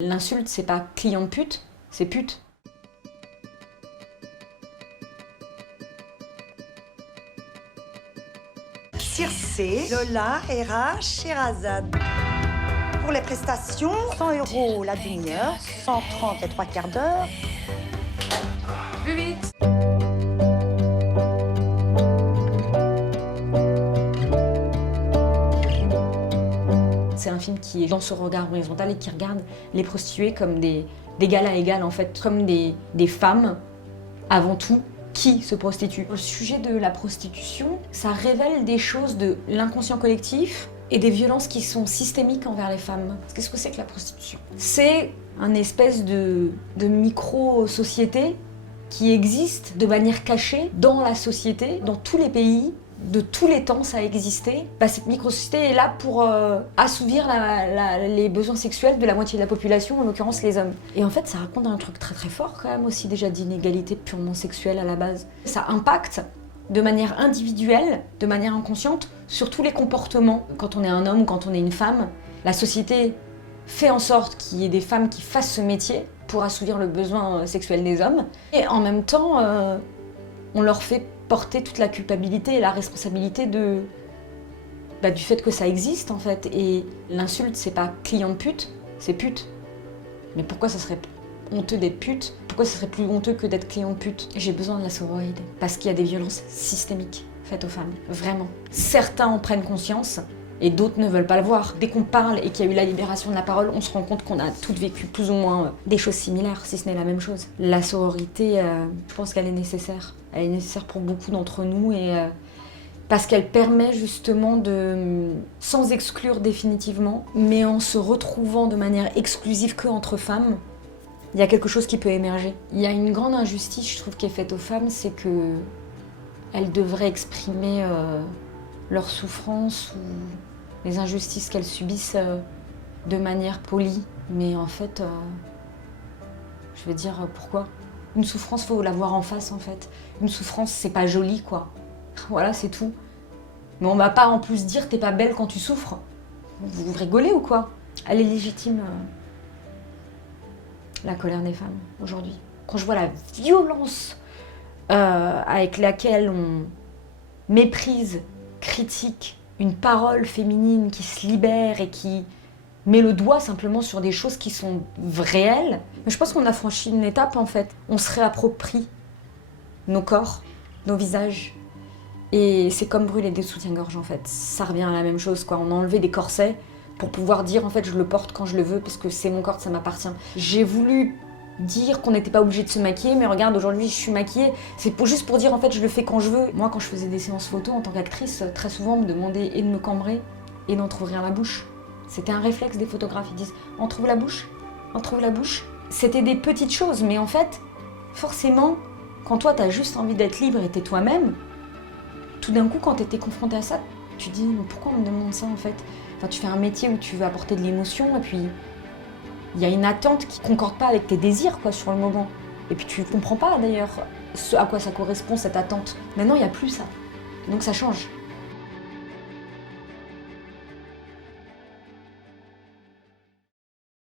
L'insulte, c'est pas client de pute, c'est pute. Circé, Lola, Hera, Sherazade. Pour les prestations, 100 € la demi-heure, 130 les 3/4 d'heure. Plus vite. C'est un film qui est dans ce regard horizontal et qui regarde les prostituées comme d'égal à égal en fait, comme des femmes avant tout qui se prostituent. Le sujet de la prostitution, ça révèle des choses de l'inconscient collectif et des violences qui sont systémiques envers les femmes. Qu'est-ce que c'est que la prostitution? C'est un espèce de micro-société qui existe de manière cachée dans la société, dans tous les pays. De tous les temps, ça a existé. Cette micro-société est là pour assouvir les besoins sexuels de la moitié de la population, en l'occurrence les hommes. Et en fait, ça raconte un truc très très fort quand même aussi déjà d'inégalité purement sexuelle à la base. Ça impacte de manière individuelle, de manière inconsciente, sur tous les comportements. Quand on est un homme ou quand on est une femme, la société fait en sorte qu'il y ait des femmes qui fassent ce métier pour assouvir le besoin sexuel des hommes. Et en même temps, on leur fait porter toute la culpabilité et la responsabilité du fait que ça existe en fait. Et l'insulte, c'est pas client de pute, c'est pute. Mais pourquoi ça serait honteux d'être pute? Pourquoi ça serait plus honteux que d'être client de pute? J'ai besoin de la sororité parce qu'il y a des violences systémiques faites aux femmes, vraiment. Certains en prennent conscience et d'autres ne veulent pas le voir. Dès qu'on parle et qu'il y a eu la libération de la parole, on se rend compte qu'on a toutes vécu plus ou moins des choses similaires, si ce n'est la même chose. La sororité, je pense qu'elle est nécessaire. Elle est nécessaire pour beaucoup d'entre nous et parce qu'elle permet justement de, sans exclure définitivement, mais en se retrouvant de manière exclusive que entre femmes, il y a quelque chose qui peut émerger. Il y a une grande injustice, je trouve, qui est faite aux femmes, c'est que elles devraient exprimer leur souffrance ou les injustices qu'elles subissent de manière polie. Mais en fait, je veux dire, pourquoi? Une souffrance, faut la voir en face en fait. Une souffrance, c'est pas joli quoi. Voilà, c'est tout. Mais on va pas en plus dire t'es pas belle quand tu souffres. Vous rigolez ou quoi? Elle est légitime, la colère des femmes aujourd'hui. Quand je vois la violence avec laquelle on méprise, critique une parole féminine qui se libère et qui met le doigt simplement sur des choses qui sont réelles. Mais je pense qu'on a franchi une étape en fait. On se réapproprie nos corps, nos visages. Et c'est comme brûler des soutiens-gorge en fait. Ça revient à la même chose quoi. On a enlevé des corsets pour pouvoir dire en fait je le porte quand je le veux parce que c'est mon corps, ça m'appartient. J'ai voulu dire qu'on n'était pas obligé de se maquiller, mais regarde aujourd'hui je suis maquillée. C'est juste pour dire en fait je le fais quand je veux. Moi quand je faisais des séances photos en tant qu'actrice, très souvent on me demandait et de me cambrer et d'entrouvrir la bouche. C'était un réflexe des photographes, ils disent « entrouvre la bouche, entrouvre la bouche ». C'était des petites choses, mais en fait, forcément, quand toi t'as juste envie d'être libre et t'es toi-même, tout d'un coup quand t'étais confronté à ça, tu dis « pourquoi on me demande ça en fait ?» Enfin, tu fais un métier où tu veux apporter de l'émotion et puis il y a une attente qui concorde pas avec tes désirs quoi, sur le moment. Et puis tu comprends pas d'ailleurs ce à quoi ça correspond cette attente. Maintenant il n'y a plus ça, donc ça change.